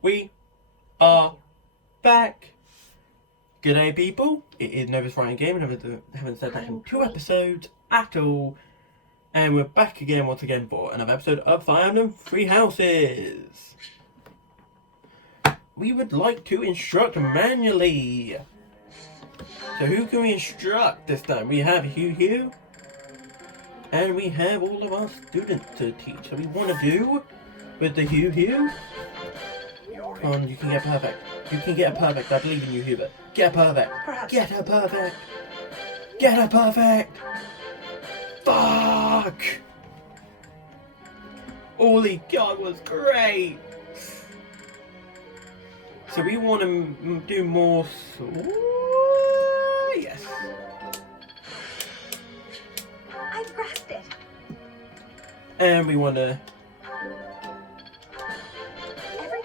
We are back. G'day people, it is Nova's Flying Game, and I haven't said that in 2 episodes at all. And we're back again once again for another episode of Fire Emblem Three Houses. We would like to instruct manually. So who can we instruct this time? We have Hugh, and we have all of our students to teach. So we want to do with the Hugh. Come on, you can get perfect. You can get a perfect. I believe in you, Hubert. Get a perfect. Perhaps. Get a perfect. Get a perfect. Fuck! Holy God, was great. So we want to do more. Yes. I've grasped it. And we want to.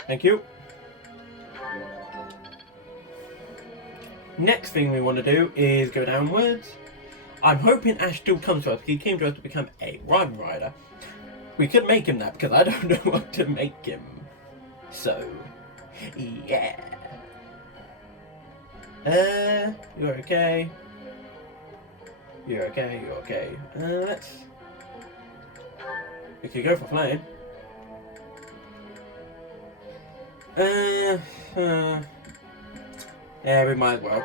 Thank you. Next thing we want to do is go downwards. I'm hoping Ash still comes to us. He came to us to become a run rider. We could make him that because I don't know what to make him. So, yeah. You're okay. You're okay. You're okay. Let's. We could go for flying. Yeah, we might as well.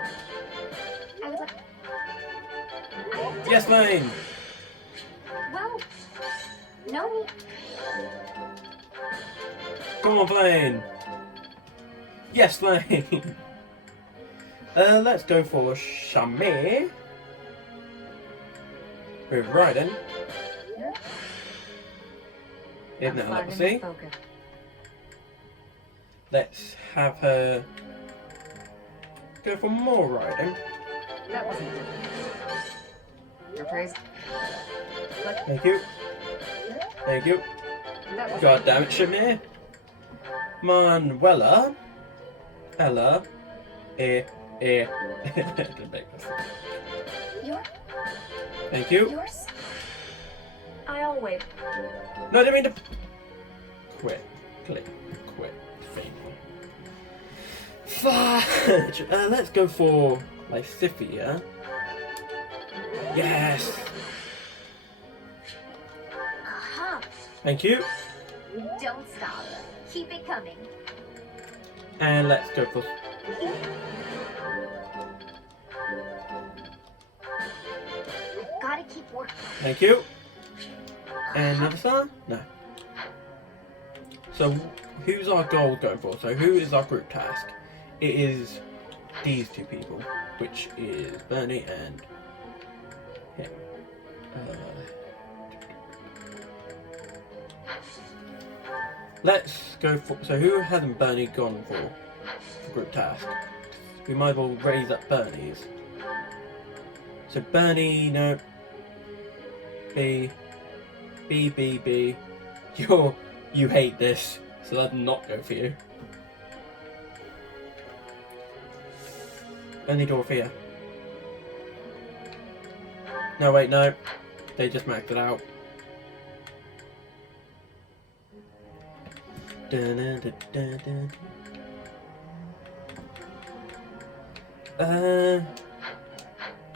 Yes, Lane! Well, no. Come on, Blaine! Yes, Lane! Let's go for Shamir. With Raiden. Isn't that level C? Let's have her go for more riding. That wasn't good. Your praise. Thank you. Thank you. God damn it, Shamir. Manuela. Ella. Thank you. Yours? I'll wait. No, I didn't mean to. Quit. Thing. Fudge! Let's go for Lysithia. Yes! Aha! Thank you. Don't stop. Keep it coming. And let's go for. Gotta keep working. Thank you. And another star? No. So, who's our goal going for? So, who is our group task? It is these two people, which is Bernie and him. Let's go for. So, who hasn't Bernie gone for group task? We might as well raise up Bernie's. So, Bernie, no. B. You hate this, so that'd not go for you. Only Dorothea. No, wait, no. They just maxed it out.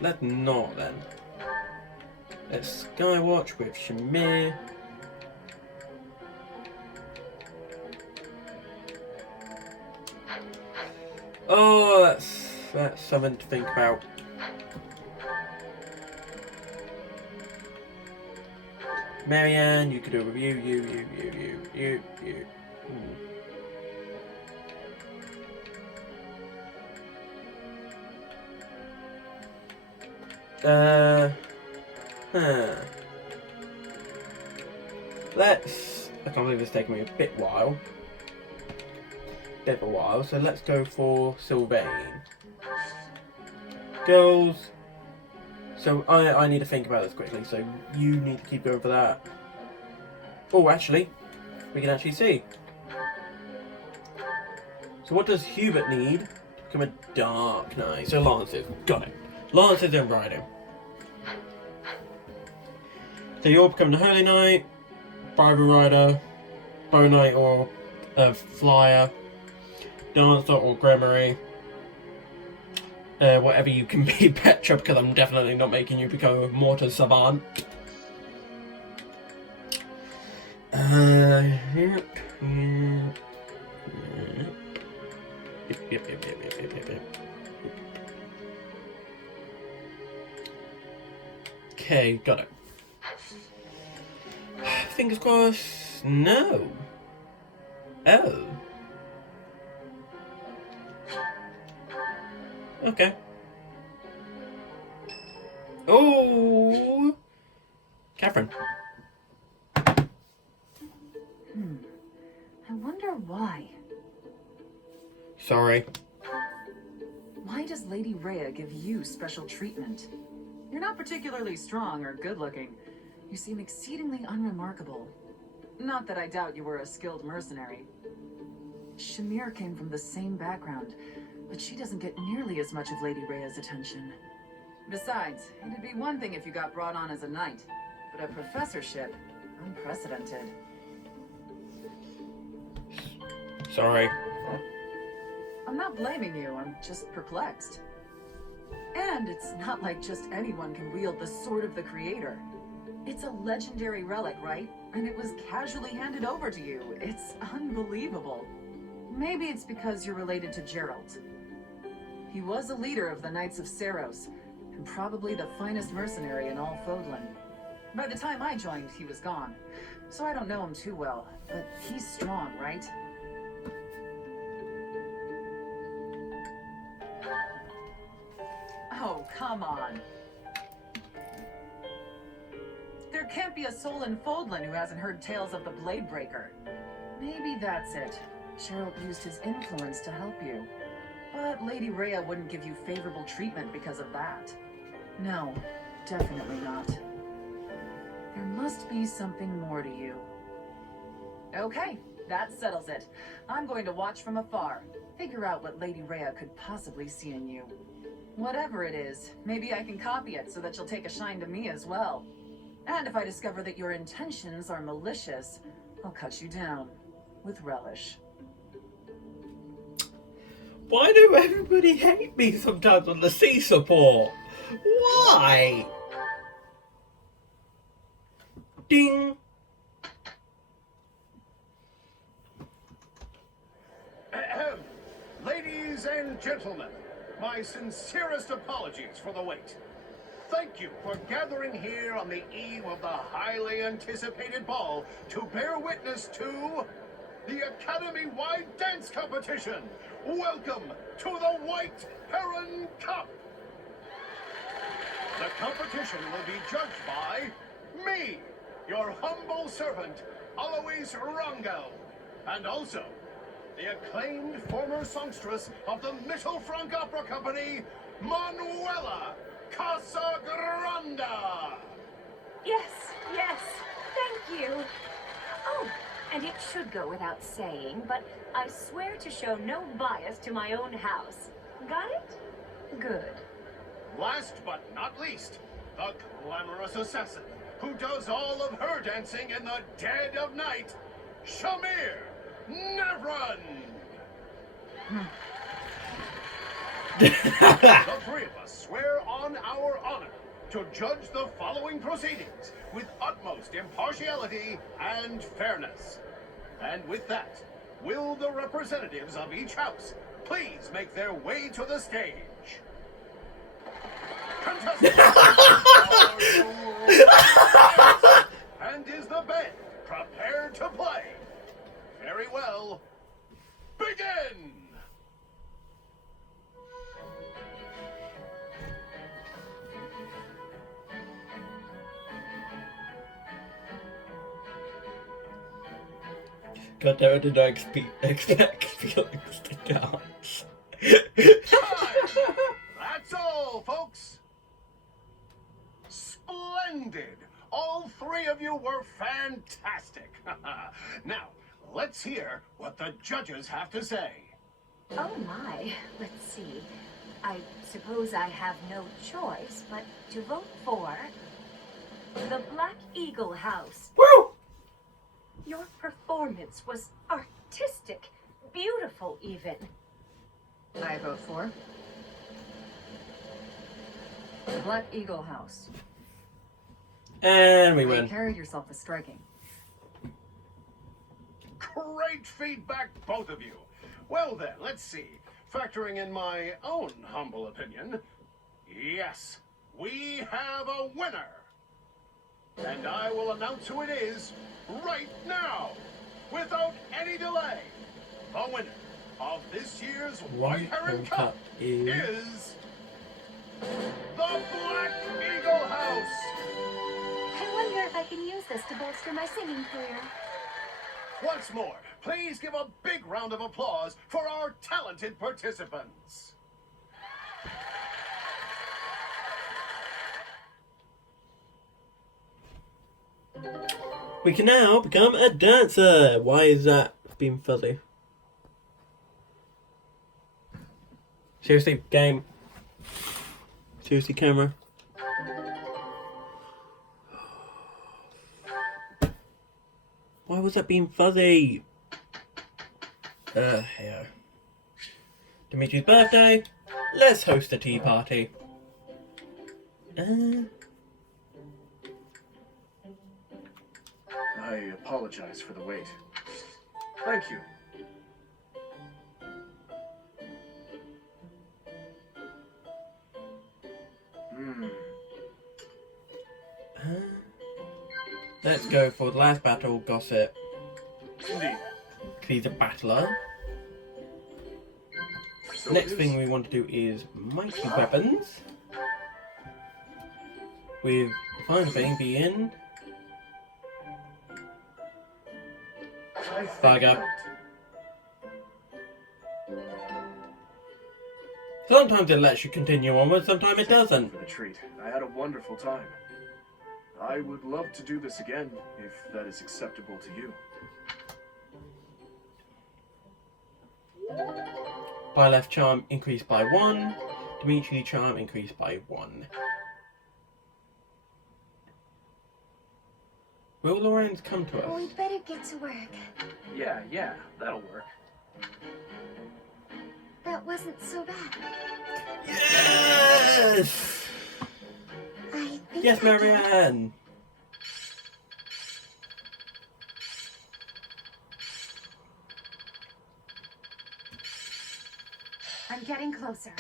Let's not then. Let's Skywatch with Shamir. Oh, that's something to think about. Marianne, you could do a review. You. Let's. I can't believe it's taken me a bit of a while, so let's go for Sylvain. Girls. So I need to think about this quickly, so you need to keep going for that. Oh, actually, we can actually see. So what does Hubert need to become a Dark Knight? So Lances, got it. Lances and riding. So you're becoming the Holy Knight, Bible Rider, Bow Knight or Flyer, dancer or grammar. Whatever you can be, Petra, because I'm definitely not making you become a mortar savant. Yep. Okay, got it. Fingers crossed. No. Oh. Okay. Oh. Catherine. I wonder why. Sorry. Why does Lady Rhea give you special treatment? You're not particularly strong or good-looking. You seem exceedingly unremarkable. Not that I doubt you were a skilled mercenary. Shamir came from the same background, but she doesn't get nearly as much of Lady Rhea's attention. Besides, it'd be one thing if you got brought on as a knight, but a professorship, unprecedented. Sorry. I'm not blaming you, I'm just perplexed. And it's not like just anyone can wield the Sword of the Creator. It's a legendary relic, right? And it was casually handed over to you. It's unbelievable. Maybe it's because you're related to Geralt. He was a leader of the Knights of Seiros, and probably the finest mercenary in all Fodlan. By the time I joined, he was gone. So I don't know him too well, but he's strong, right? Oh, come on. There can't be a soul in Fodlan who hasn't heard tales of the Bladebreaker. Maybe that's it. Geralt used his influence to help you. But Lady Rhea wouldn't give you favorable treatment because of that. No, definitely not. There must be something more to you. Okay, that settles it. I'm going to watch from afar. Figure out what Lady Rhea could possibly see in you. Whatever it is, maybe I can copy it so that you'll take a shine to me as well. And if I discover that your intentions are malicious, I'll cut you down with relish. Why do everybody hate me sometimes on the C support? Why? Ding. Ahem. Ladies and gentlemen, my sincerest apologies for the wait. Thank you for gathering here on the eve of the highly anticipated ball to bear witness to the Academy-wide dance competition. Welcome to the White Heron Cup. The competition will be judged by me, your humble servant, Alois Rongo, and also the acclaimed former songstress of the Mittelfranc Opera Company, Manuela Casagranda. Yes, yes. Thank you. Oh, and it should go without saying, but I swear to show no bias to my own house. Got it? Good. Last but not least, the glamorous assassin who does all of her dancing in the dead of night, Shamir Nevran. The three of us swear on our honor to judge the following proceedings with utmost impartiality and fairness. And with that, will the representatives of each house please make their way to the stage? Contestants, are you ready? And is the band prepared to play? Very well. Begin! God damn, I did not expect Felix to dance. Time! That's all, folks. Splendid! All three of you were fantastic. Now, let's hear what the judges have to say. Oh my. Let's see. I suppose I have no choice but to vote for the Black Eagle House. Woo! Your performance was artistic, beautiful even. I vote for the Black Eagle House. And we You win. carried yourself with striking. Great feedback, both of you. Well then, let's see. Factoring in my own humble opinion, yes, we have a winner. And I will announce who it is right now, without any delay. The winner of this year's White Heron Cup is the Black Eagle House. I wonder if I can use this to bolster my singing career. Once more, please give a big round of applause for our talented participants. We can now become a dancer. Why is that being fuzzy? Seriously, game. Seriously, camera. Why was that being fuzzy? Yeah. Dimitri's birthday. Let's host a tea party. I apologize for the wait. Thank you. Let's go for the last battle, Gossip. Indeed. He's a battler. So Next it is. thing we want to do is mighty weapons. With Fine Thing being I think Bugger. not. Sometimes it lets you continue onwards, sometimes it doesn't. For the treat. I had a wonderful time. I would love to do this again, if that is acceptable to you. Byleth charm increased by 1. Dimitri charm increased by 1. Will Lorenz come to us? We'd better get to work. Yeah, that'll work. That wasn't so bad. Yes! I think Yes, Marianne! I'm getting closer.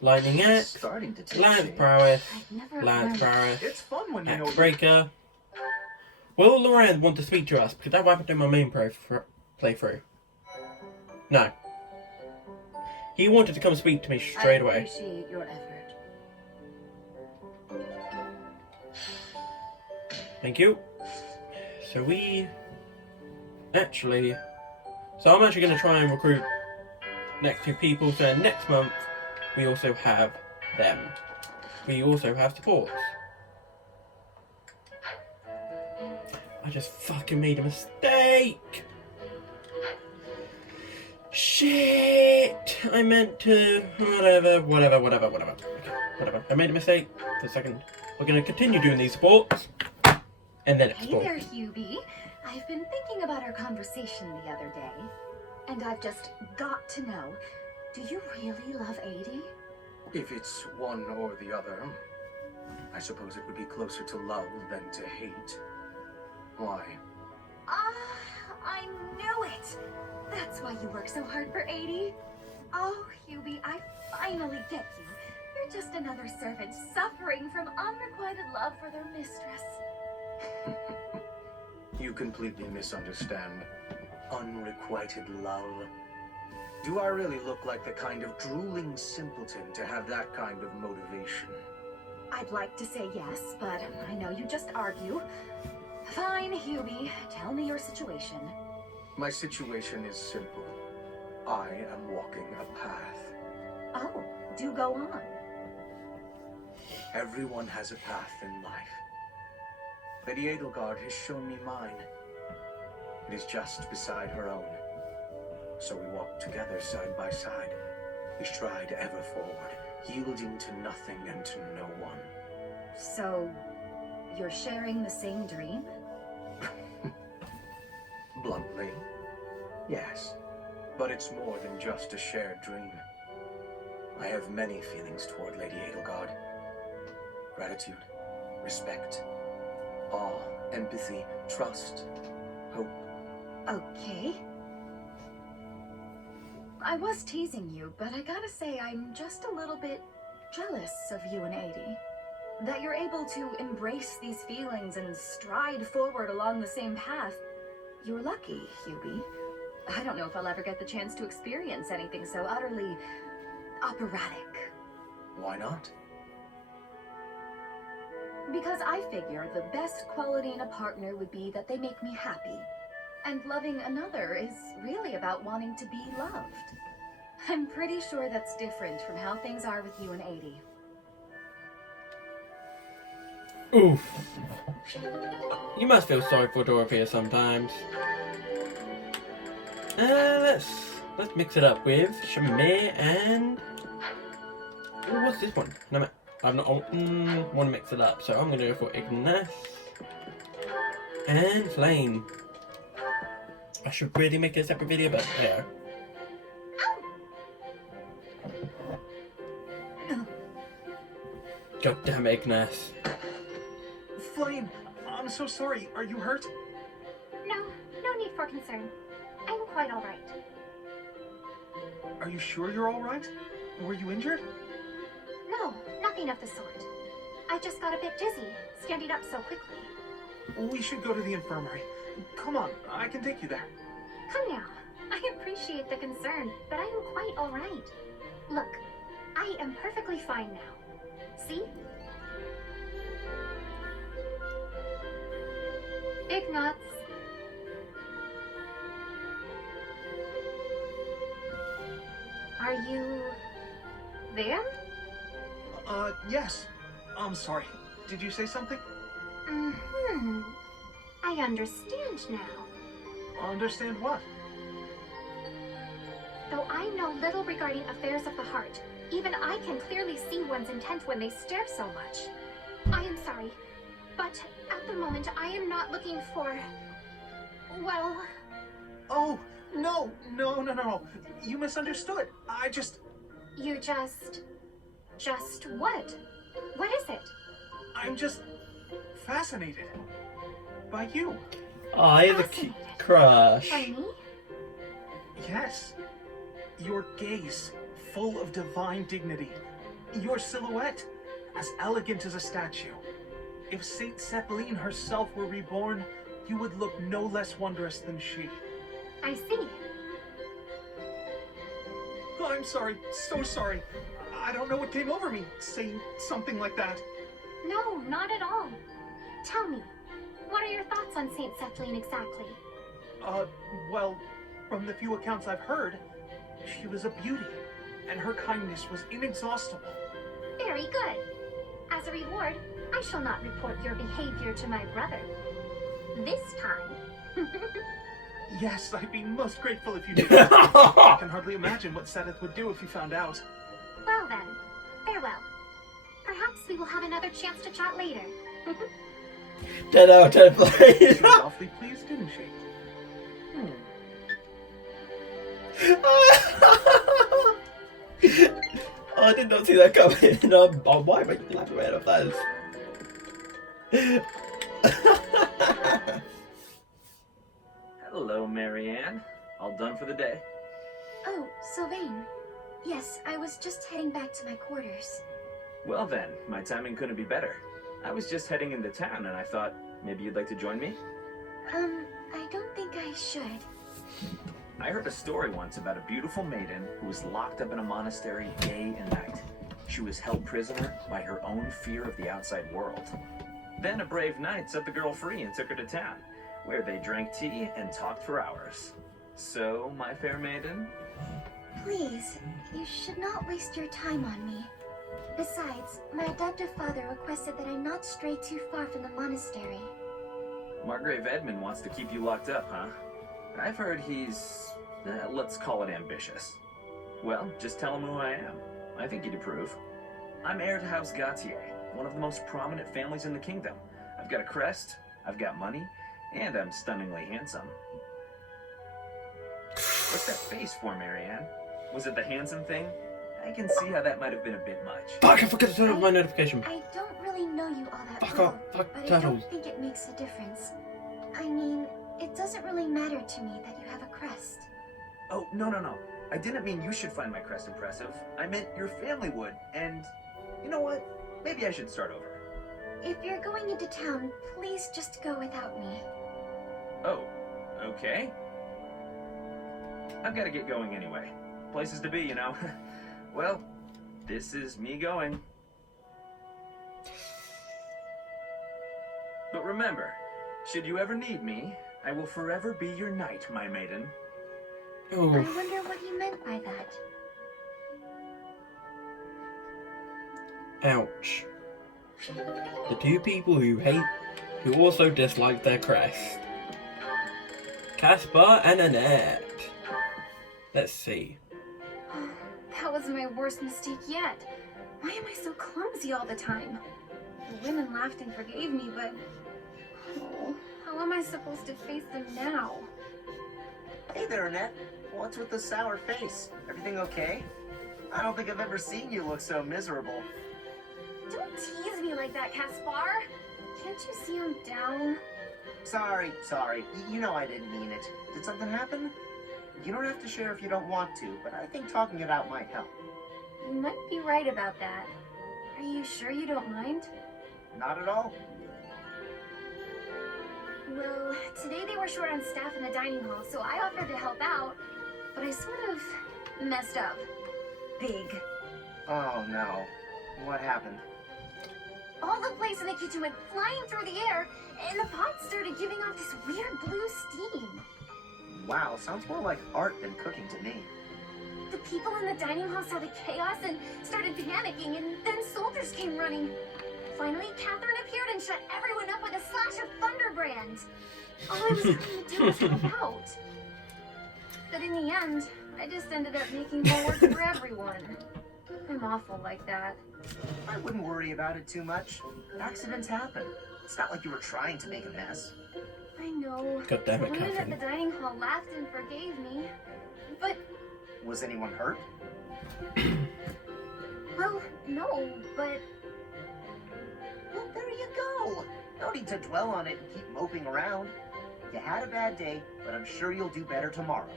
Lightning Axe, Starting to take Lance shape. Prowess, I've never Lance learned. Prowess, It's fun when you know Axe Breaker. Will Lorenz want to speak to us? Because that what happened in my main playthrough. No. He wanted to come speak to me straight I away. appreciate your effort. Thank you. So So I'm actually going to try and recruit next 2 people. So next month, we also have them. We also have supports. I just fucking made a mistake. Shit. I meant to... Whatever. Okay, whatever. I made a mistake for a second. We're going to continue doing these supports. And then Hey explore. there, Hubie. I've been thinking about our conversation the other day, and I've just got to know, do you really love Adie? If it's one or the other, I suppose it would be closer to love than to hate. Why? Ah, I knew it! That's why you work so hard for Adie. Oh, Hubie, I finally get you. You're just another servant suffering from unrequited love for their mistress. You completely misunderstand. Unrequited love. Do I really look like the kind of drooling simpleton to have that kind of motivation? I'd like to say yes, but I know you just argue. Fine, Hubie. Tell me your situation. My situation is simple. I am walking a path. Oh, do go on. Everyone has a path in life. Lady Edelgard has shown me mine. It is just beside her own. So we walk together side by side. We stride ever forward, yielding to nothing and to no one. So, you're sharing the same dream? Bluntly, yes. But it's more than just a shared dream. I have many feelings toward Lady Edelgard. Gratitude, respect, awe, empathy, trust, hope. Okay. I was teasing you, but I gotta say I'm just a little bit jealous of you and Adi. That you're able to embrace these feelings and stride forward along the same path. You're lucky, Hubie. I don't know if I'll ever get the chance to experience anything so utterly operatic. Why not? Because I figure the best quality in a partner would be that they make me happy. And loving another is really about wanting to be loved. I'm pretty sure that's different from how things are with you and Adi. Oof. You must feel sorry for Dorothea sometimes. Let's mix it up with Shamir and... Ooh, what's this one? No, I'm not... want to mix it up, so I'm going to go for Ignace and Flame. I should really make a separate video about hair. God damn it, Ignace. Flame, I'm so sorry. Are you hurt? No need for concern. I'm quite alright. Are you sure you're all right? Were you injured? No, nothing of the sort. I just got a bit dizzy, standing up so quickly. We should go to the infirmary. Come on, I can take you there. Come now. I appreciate the concern, but I am quite alright. Look, I am perfectly fine now. See? Ignace. Are you... there? Yes. I'm sorry. Did you say something? I understand now. Understand what? Though I know little regarding affairs of the heart, even I can clearly see one's intent when they stare so much. I am sorry, but at the moment I am not looking for... well... Oh, no. You misunderstood. I just... You just... Just what? What is it? I'm just fascinated by you. I the cute crush. By me? Yes. Your gaze, full of divine dignity. Your silhouette, as elegant as a statue. If Saint Seppeline herself were reborn, you would look no less wondrous than she. I see. Oh, I'm sorry, so sorry. I don't know what came over me, saying something like that. No, not at all. Tell me, what are your thoughts on Saint Seppeline exactly? Well, from the few accounts I've heard, she was a beauty, and her kindness was inexhaustible. Very good. As a reward, I shall not report your behavior to my brother. This time. Yes, I'd be most grateful if you did. I can hardly imagine what Seth would do if he found out. Well then, farewell. Perhaps we will have another chance to chat later. 10 out of 10 plays. She was awfully pleased, didn't she? Oh, I did not see that coming. Oh, why am I laughing right off that? Hello, Marianne. All done for the day? Oh, Sylvain. Yes, I was just heading back to my quarters. Well then, my timing couldn't be better. I was just heading into town and I thought maybe you'd like to join me? I don't think I should. I heard a story once about a beautiful maiden who was locked up in a monastery day and night. She was held prisoner by her own fear of the outside world. Then a brave knight set the girl free and took her to town, where they drank tea and talked for hours. So, my fair maiden? Please, you should not waste your time on me. Besides, my adoptive father requested that I not stray too far from the monastery. Margrave Edmund wants to keep you locked up, huh? I've heard he's, let's call it ambitious. Well, just tell him who I am. I think he'd approve. I'm heir to House Gautier, one of the most prominent families in the kingdom. I've got a crest, I've got money, and I'm stunningly handsome. What's that face for, Marianne? Was it the handsome thing? I can see how that might have been a bit much. Fuck, I forgot to turn off my notification. I don't really know you all that Fuck well, off, fuck but I turtles. don't think it makes a difference. I mean, it doesn't really matter to me that you have a crest. Oh, no. I didn't mean you should find my crest impressive. I meant your family would, and you know what? Maybe I should start over. If you're going into town, please just go without me. Oh, okay. I've got to get going anyway. Places to be, you know. Well, this is me going. But remember, should you ever need me, I will forever be your knight, my maiden. Oh, I wonder what he meant by that. ouch. The two people who also dislike their crest. Caspar and Annette. Let's see. That was my worst mistake yet. Why am I so clumsy all the time? The women laughed and forgave me, but... Oh, how am I supposed to face them now? Hey there, Annette. What's with the sour face? Everything okay? I don't think I've ever seen you look so miserable. Don't tease me like that, Caspar. Can't you see I'm down? Sorry. You know I didn't mean it. Did something happen? You don't have to share if you don't want to, but I think talking it out might help. You might be right about that. Are you sure you don't mind? Not at all. Well, today they were short on staff in the dining hall, so I offered to help out, but I sort of messed up. Big. Oh no. What happened? All the plates in the kitchen went flying through the air, and the pots started giving off this weird blue steam. Wow, sounds more like art than cooking to me. The people in the dining hall saw the chaos and started panicking, and then soldiers came running. Finally, Catherine appeared and shut everyone up with a slash of Thunderbrand. All I was trying to do was help out. But in the end, I just ended up making more work for everyone. I'm awful like that. I wouldn't worry about it too much. Accidents happen. It's not like you were trying to make a mess. I know. God damn The it, women at the Catherine. dining hall laughed and forgave me. But, Was anyone hurt? well, no, but... Well, there you go. No need to dwell on it and keep moping around. You had a bad day, but I'm sure you'll do better tomorrow.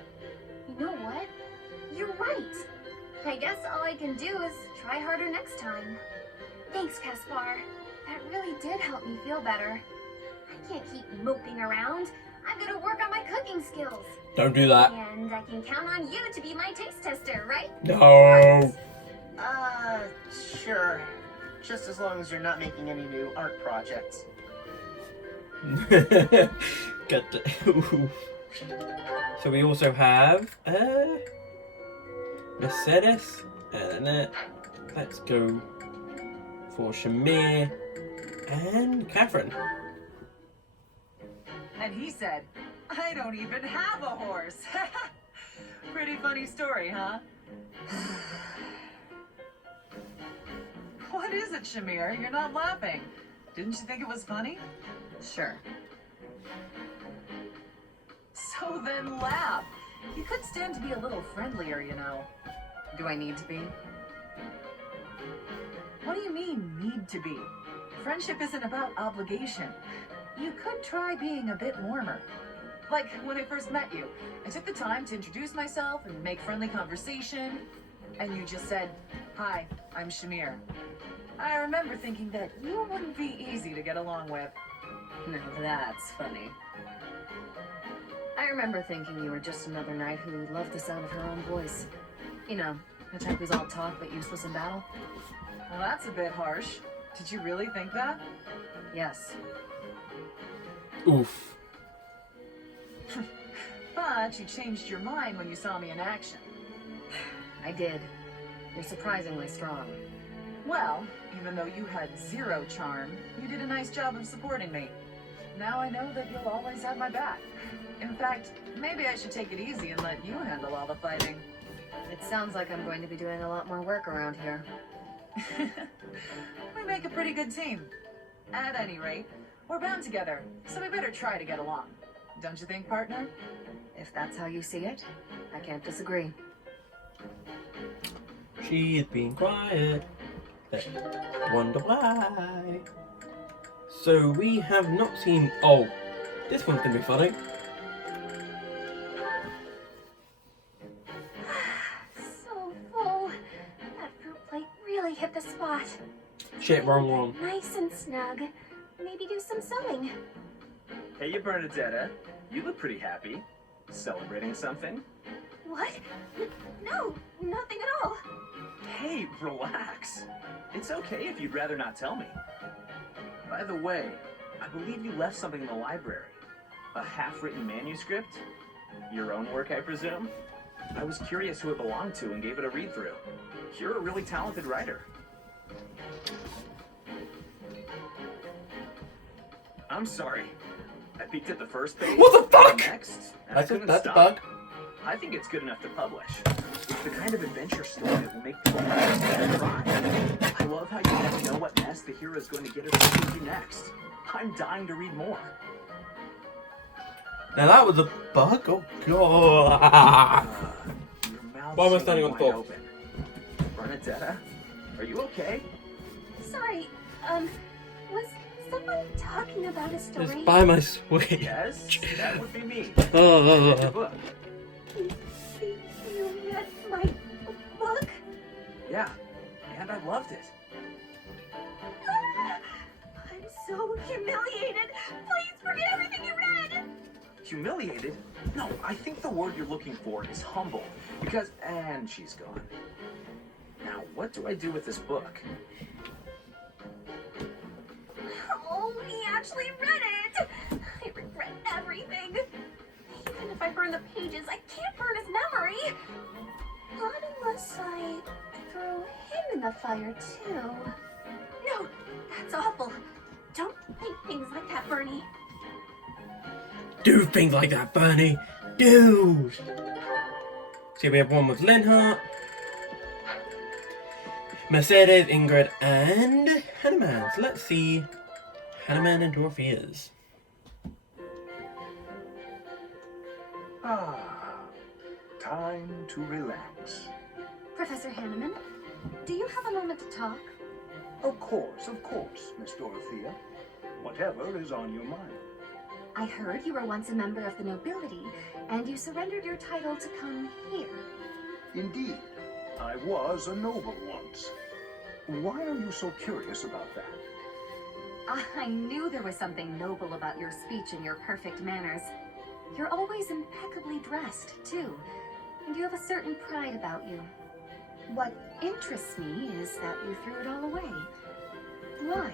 You know what? You're right. I guess all I can do is try harder next time. Thanks, Caspar. That really did help me feel better. I can't keep moping around. I've got to work on my cooking skills. Don't do that. And I can count on you to be my taste tester, right? No. Sure. Just as long as you're not making any new art projects. Got to. So we also have Mercedes and Annette. Let's go for Shamir and Catherine. And he said, I don't even have a horse. Pretty funny story, huh? What is it, Shamir? You're not laughing. Didn't you think it was funny? Sure. So then laugh. You could stand to be a little friendlier, you know. Do I need to be? What do you mean, need to be? Friendship isn't about obligation. You could try being a bit warmer. Like when I first met you, I took the time to introduce myself and make friendly conversation, and you just said, "Hi, I'm Shamir." I remember thinking that you wouldn't be easy to get along with. Now that's funny. I remember thinking you were just another knight who loved the sound of her own voice. You know, the type who's all talk but useless in battle. Well, that's a bit harsh. Did you really think that? Yes. Oof. But you changed your mind when you saw me in action. I did. You're surprisingly strong. Well, even though you had zero charm, you did a nice job of supporting me. Now I know that you'll always have my back. In fact, maybe I should take it easy and let you handle all the fighting. It sounds like I'm going to be doing a lot more work around here. We make a pretty good team. At any rate, we're bound together, so we better try to get along. Don't you think, partner? If that's how you see it, I can't disagree. She's being quiet. Let's wonder why. So we have not seen... Oh, this one's gonna be funny. So full. That fruit plate really hit the spot. Shit, wrong one. Nice and snug. Maybe do some sewing. Hey, you Bernadetta. You look pretty happy. Celebrating something? What? No, nothing at all. Hey, relax. It's okay if you'd rather not tell me. By the way, I believe you left something in the library. A half-written manuscript? Your own work, I presume? I was curious who it belonged to and gave it a read-through. You're a really talented writer. I'm sorry. I peeked at the first page. What the fuck? And next, and I couldn't That's a stop. bug. I think it's good enough to publish. It's the kind of adventure story that will make people cry. I love how you never know what mess the hero is going to get herself into next. I'm dying to read more. Now that was a bug? Oh god. Your mouth Why am I seemed standing on wide top? open. Bernadetta, are you okay? Sorry, was someone talking about a story? Just buy my Switch. Yes, that would be me. Oh. The book. You read my book? Yeah, and I loved it. I'm so humiliated. Please forget everything you read. Humiliated? No, I think the word you're looking for is humble. Because, and she's gone. Now, what do I do with this book? Oh, he actually read it. I regret everything. Even if I burn the pages, I can't burn his memory. Not unless I throw him in the fire, too. No, that's awful. Don't think things like that, Bernie. Do things like that, Bernie. Do. See, we have one with Linhart, Mercedes, Ingrid, and Hanuman. So let's see Hanuman and Dorothea's. Time to relax. Professor Hanneman, do you have a moment to talk? Of course, Miss Dorothea. Whatever is on your mind. I heard you were once a member of the nobility, and you surrendered your title to come here. Indeed, I was a noble once. Why are you so curious about that? I knew there was something noble about your speech and your perfect manners. You're always impeccably dressed, too, and you have a certain pride about you. What interests me is that you threw it all away. Why?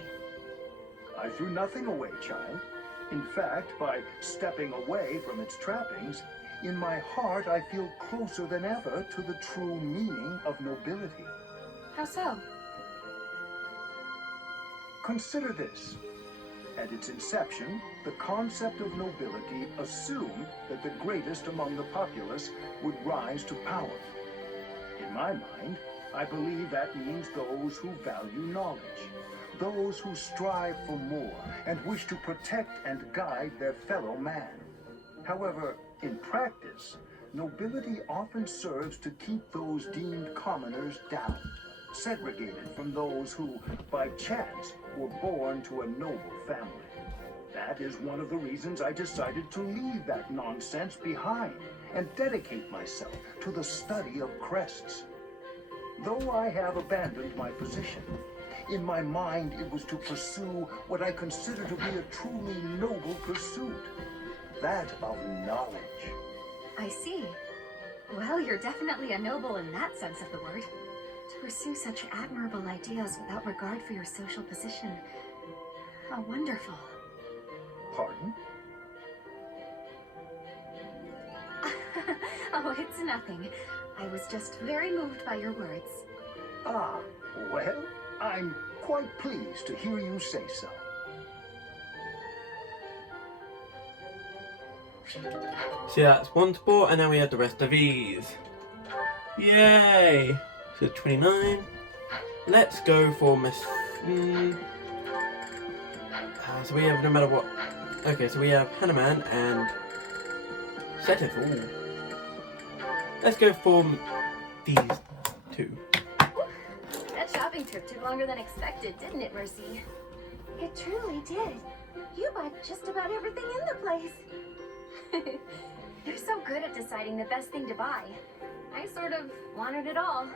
I threw nothing away, child. In fact, by stepping away from its trappings, in my heart I feel closer than ever to the true meaning of nobility. How so? Consider this. At its inception, the concept of nobility assumed that the greatest among the populace would rise to power. In my mind, I believe that means those who value knowledge, those who strive for more and wish to protect and guide their fellow man. However, in practice, nobility often serves to keep those deemed commoners down, segregated from those who, by chance, were born to a noble family. That is one of the reasons I decided to leave that nonsense behind and dedicate myself to the study of crests. Though I have abandoned my position, in my mind it was to pursue what I consider to be a truly noble pursuit, that of knowledge. I see. Well, you're definitely a noble in that sense of the word. To pursue such admirable ideas without regard for your social position. How wonderful. Pardon? Oh, it's nothing. I was just very moved by your words. Ah, well, I'm quite pleased to hear you say so. See, that's one sport, and now we have the rest of these. Yay! So 29. Let's go for Miss. So we have no matter what. Okay, so we have Hanuman and Setif. Ooh. Let's go for these two. shopping trip took longer than expected, didn't it, Mercy? It truly did. You bought just about everything in the place. You're so good at deciding the best thing to buy. I sort of wanted it all.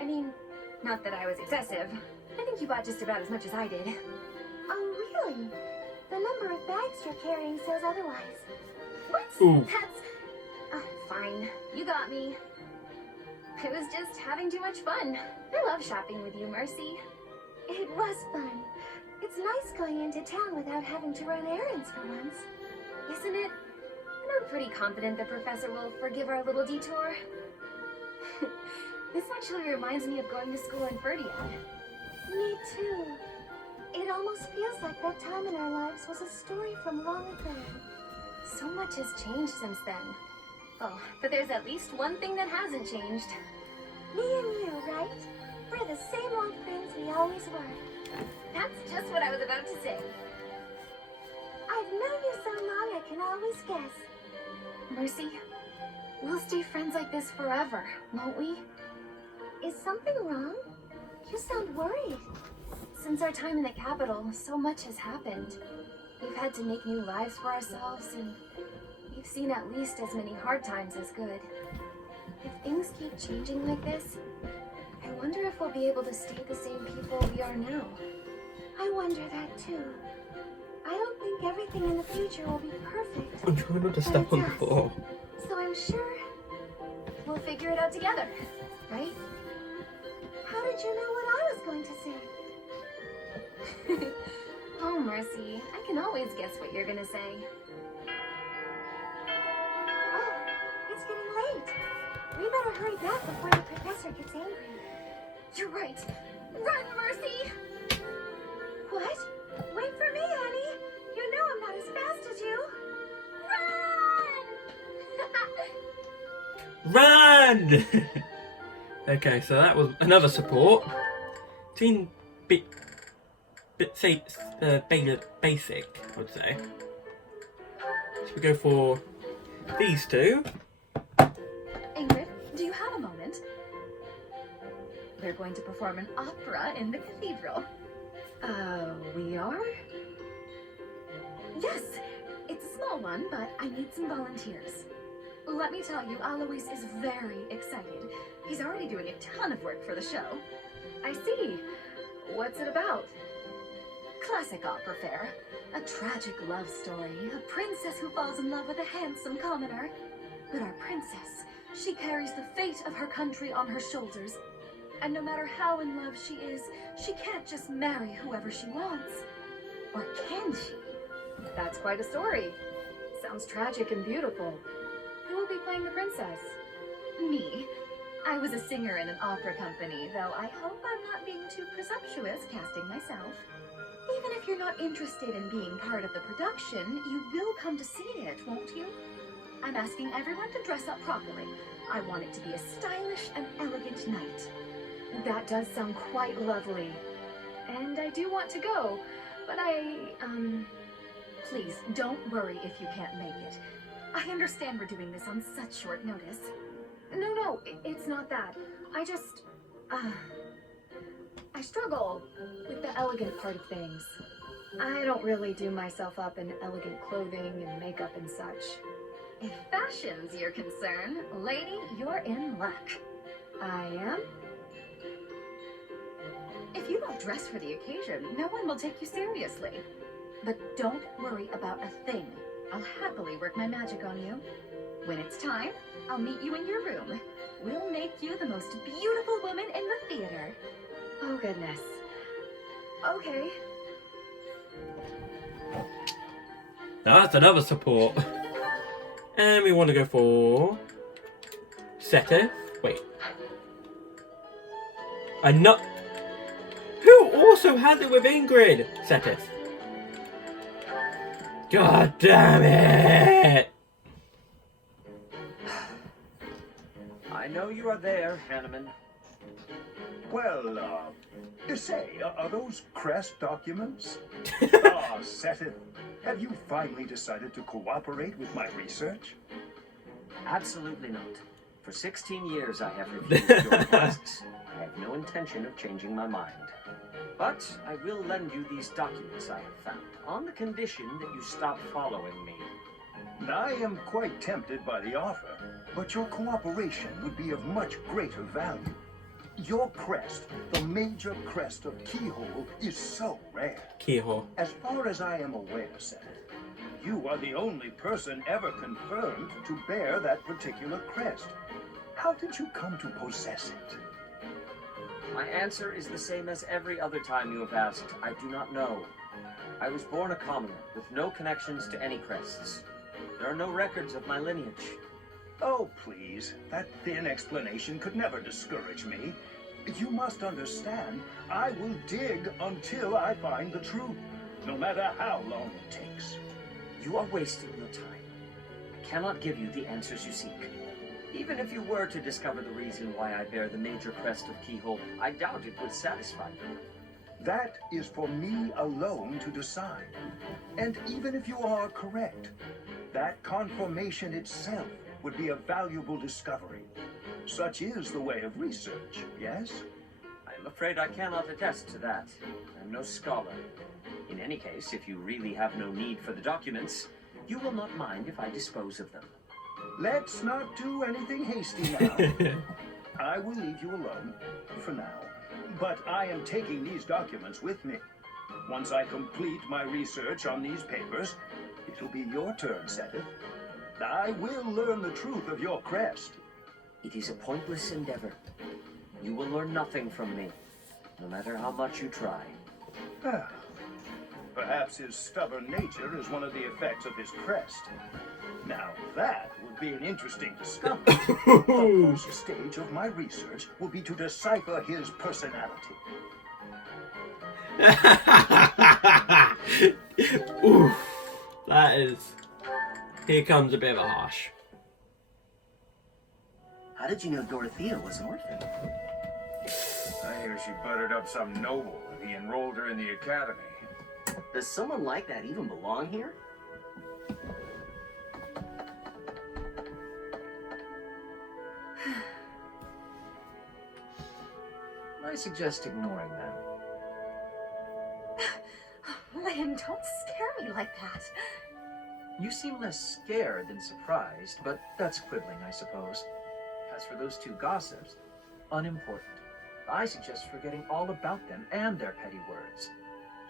I mean, not that I was excessive. I think you bought just about as much as I did. Oh, really? The number of bags you're carrying says otherwise. What? Ooh. That's... fine. You got me. I was just having too much fun. I love shopping with you, Mercy. It was fun. It's nice going into town without having to run errands for once. Isn't it? And I'm pretty confident the professor will forgive our little detour. This actually reminds me of going to school in Ferdiad. Me too. It almost feels like that time in our lives was a story from long ago. So much has changed since then. Oh, but there's at least one thing that hasn't changed. Me and you, right? We're the same old friends we always were. That's just what I was about to say. I've known you so long I can always guess. Mercy, we'll stay friends like this forever, won't we? Is something wrong? You sound worried. Since our time in the capital, so much has happened. We've had to make new lives for ourselves, and we've seen at least as many hard times as good. If things keep changing like this, I wonder if we'll be able to stay the same people we are now. I wonder that too. I don't think everything in the future will be perfect. I'm trying not to step on the floor. So I'm sure we'll figure it out together, right? How did you know what I was going to say? Oh, Mercy, I can always guess what you're gonna say. Oh, it's getting late. We better hurry back before the professor gets angry. You're right. Run, Mercy! What? Wait for me, honey. You know I'm not as fast as you. Run! Run! Okay, so that was another support. Seemed bit basic, I would say. So we go for these two. Ingrid, do you have a moment? We're going to perform an opera in the cathedral. We are? Yes, it's a small one, but I need some volunteers. Let me tell you, Alois is very excited. He's already doing a ton of work for the show. I see. What's it about? Classic opera fare. A tragic love story. A princess who falls in love with a handsome commoner. But our princess, she carries the fate of her country on her shoulders. And no matter how in love she is, she can't just marry whoever she wants. Or can she? That's quite a story. Sounds tragic and beautiful. Who will be playing the princess? Me. I was a singer in an opera company, though I hope I'm not being too presumptuous casting myself. Even if you're not interested in being part of the production, you will come to see it, won't you? I'm asking everyone to dress up properly. I want it to be a stylish and elegant night. That does sound quite lovely. And I do want to go, but please, don't worry if you can't make it. I understand we're doing this on such short notice. No, it's not that. I just, I struggle with the elegant part of things. I don't really do myself up in elegant clothing and makeup and such. If fashion's your concern, lady, you're in luck. I am? If you don't dress for the occasion, no one will take you seriously. But don't worry about a thing. I'll happily work my magic on you. When it's time, I'll meet you in your room. We'll make you the most beautiful woman in the theater. Oh, goodness. Okay. Now that's another support. And we want to go for Sete. Wait. I'm not. Who also has it with Ingrid? Sete. God damn it! I know you are there, Hanneman. Well, say, are those Crest documents? Seth, have you finally decided to cooperate with my research? Absolutely not. For 16 years I have refused your requests. I have no intention of changing my mind. But I will lend you these documents I have found, on the condition that you stop following me. I am quite tempted by the offer, but your cooperation would be of much greater value. Your crest, the major crest of Keyhole, is so rare. Keyhole. As far as I am aware, Senator, you are the only person ever confirmed to bear that particular crest. How did you come to possess it? My answer is the same as every other time you have asked. I do not know. I was born a commoner, with no connections to any crests. There are no records of my lineage. Oh, please. That thin explanation could never discourage me. You must understand, I will dig until I find the truth, no matter how long it takes. You are wasting your time. I cannot give you the answers you seek. Even if you were to discover the reason why I bear the major crest of Keyhole, I doubt it would satisfy you. That is for me alone to decide. And even if you are correct, that confirmation itself would be a valuable discovery. Such is the way of research, yes? I'm afraid I cannot attest to that. I'm no scholar. In any case, if you really have no need for the documents, you will not mind if I dispose of them. Let's not do anything hasty now. I will leave you alone, for now. But I am taking these documents with me. Once I complete my research on these papers, it'll be your turn, Seth. I will learn the truth of your crest. It is a pointless endeavor. You will learn nothing from me, no matter how much you try. Perhaps his stubborn nature is one of the effects of his crest. Now that would be an interesting discovery. The first stage of my research will be to decipher his personality. Oof. That is... Here comes a bit of a harsh. How did you know Dorothea was an orphan? I hear she buttered up some noble and he enrolled her in the academy. Does someone like that even belong here? I suggest ignoring them. Lynn, don't scare me like that. You seem less scared than surprised, but that's quibbling, I suppose. As for those two gossips, unimportant. I suggest forgetting all about them and their petty words.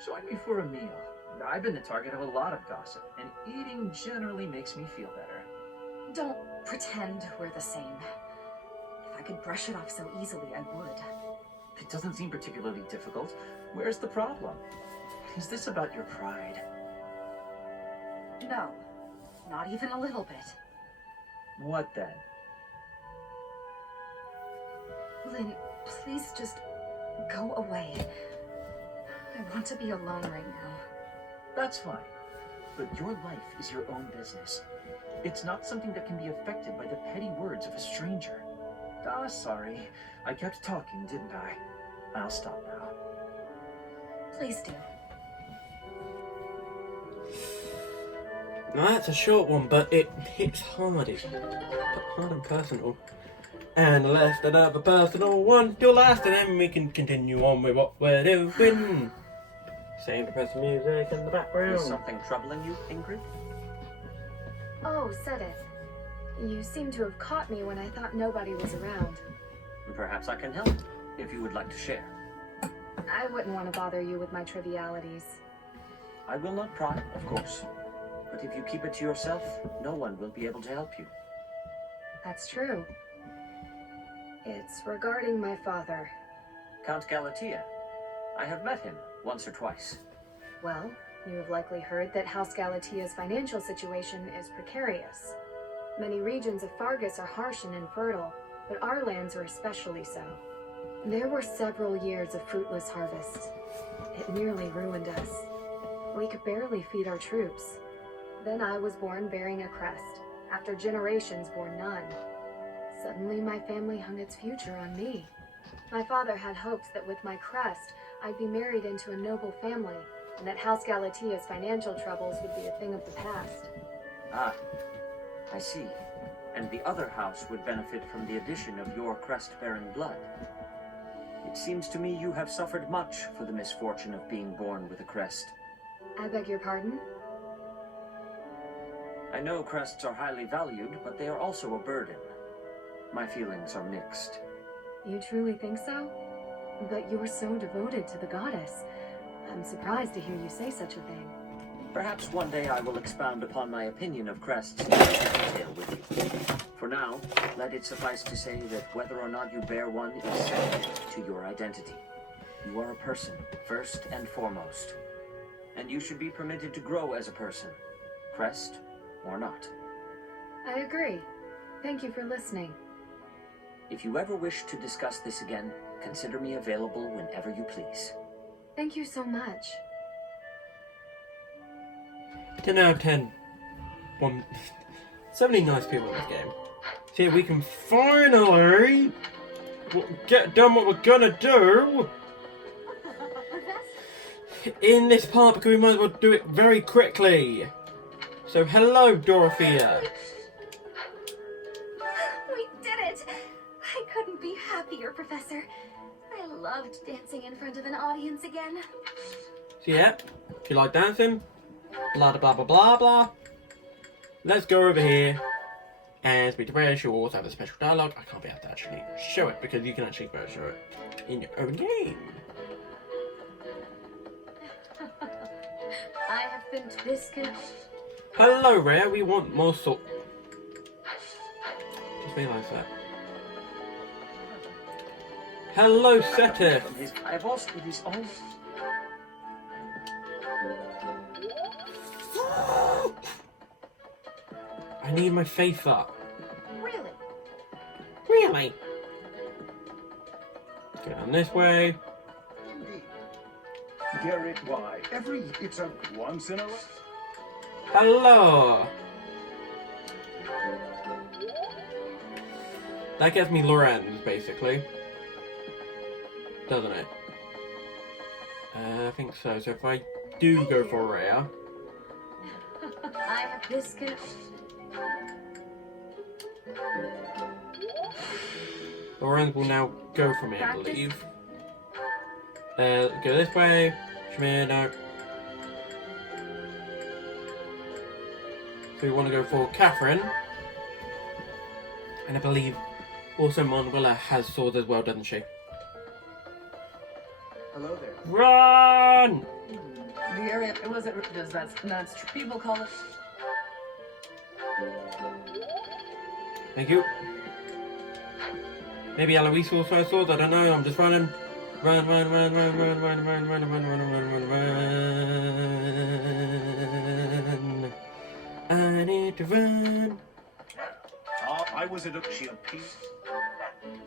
Join me for a meal. I've been the target of a lot of gossip, and eating generally makes me feel better. Don't pretend we're the same. If I could brush it off so easily, I would. It doesn't seem particularly difficult. Where's the problem? Is this about your pride? No, not even a little bit. What then? Lynn, please just go away. I want to be alone right now. That's fine. But your life is your own business. It's not something that can be affected by the petty words of a stranger. Ah, sorry. I kept talking, didn't I? I'll stop now. Please do. Now that's a short one, but it hits hard. It's hard and personal. And let's set up a personal one till last, and then we can continue on with what we're doing. Same depressing music in the background. Is something troubling you, Ingrid? Oh, Sedith. You seem to have caught me when I thought nobody was around. Perhaps I can help, if you would like to share. I wouldn't want to bother you with my trivialities. I will not pry, of course. But if you keep it to yourself, no one will be able to help you. That's true. It's regarding my father. Count Galatea. I have met him once or twice. Well, you have likely heard that House Galatea's financial situation is precarious. Many regions of Fargus are harsh and infertile, but our lands are especially so. There were several years of fruitless harvests. It nearly ruined us. We could barely feed our troops. Then I was born bearing a crest, after generations bore none. Suddenly my family hung its future on me. My father had hopes that with my crest, I'd be married into a noble family, and that House Galatea's financial troubles would be a thing of the past. Ah, I see. and the other house would benefit from the addition of your crest-bearing blood. It seems to me you have suffered much for the misfortune of being born with a crest. I beg your pardon? I know crests are highly valued, but they are also a burden. My feelings are mixed. You truly think so? But you're so devoted to the goddess. I'm surprised to hear you say such a thing. Perhaps one day I will expound upon my opinion of crests in greater detail with you. For now, let it suffice to say that whether or not you bear one is subject to your identity. You are a person, first and foremost. And you should be permitted to grow as a person, crest or not. I agree. Thank you for listening. If you ever wish to discuss this again, consider me available whenever you please. Thank you so much. 10 out of 10. So many nice people in this game. See, we can finally get done what we're gonna do in this part, because we might as well do it very quickly. So, hello, Dorothea. We did it! I couldn't be happier, Professor. I loved dancing in front of an audience again. So, yeah, if you like dancing, blah blah blah blah blah. Let's go over here and speak to Rhea. She'll also have a special dialogue. I can't be able to actually show it because you can actually show it in your own game. I have been Hello, Rhea. We want more salt. Just realised that. Hello, Seth. I've also his own. I need my faith up. Really? Really? Go down this way. Indeed. Garrett, why? It's a once in a life. Hello. That gets me Lorenz, basically. Doesn't it? I think so. So if I do go for Rhea, I have this Lorenz will now go for me, I believe. Go this way. Shmir, no. So we want to go for Catherine. And I believe also Manuela has swords as well, doesn't she? Hello there. Run! The area, that's true. People call it. Thank you. Maybe Eloise also has swords, I don't know, I'm just running. Run, run, run, run, run, run, run, run, run, run, run, run, run. I need to run. I was at a piece.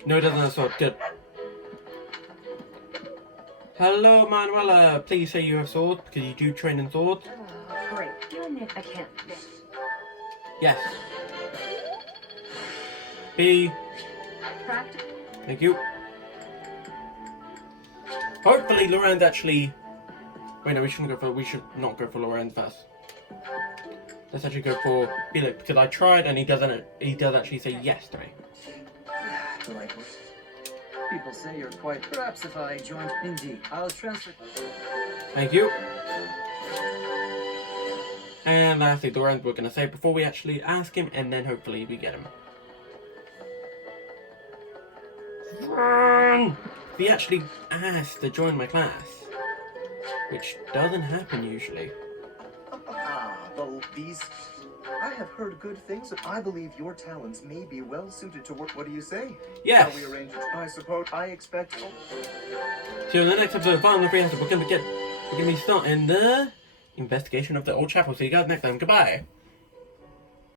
No, it doesn't have sword, good. Hello, Manuela. Please say you have swords, because you do train in swords. Oh, great. I can't. Yes. B. Practice. Thank you. Hopefully Lorenz actually... Wait, no, we should not go for Lorenz first. Let's actually go for Felix, because I tried and he does actually say yes to me. Delightful. People say you're quite. Perhaps if I joined. Indeed, I'll transfer. Thank you. And lastly, Lorenz we're going to say before we actually ask him, and then hopefully we get him. He actually asked to join my class, which doesn't happen usually. These... I have heard good things. I believe your talents may be well suited to work. What do you say? Yes. Shall we arrange it? I suppose. I expect... So in the next episode of Emblem Three Houses, we're going to be starting the investigation of the old chapel. See you guys next time. Goodbye.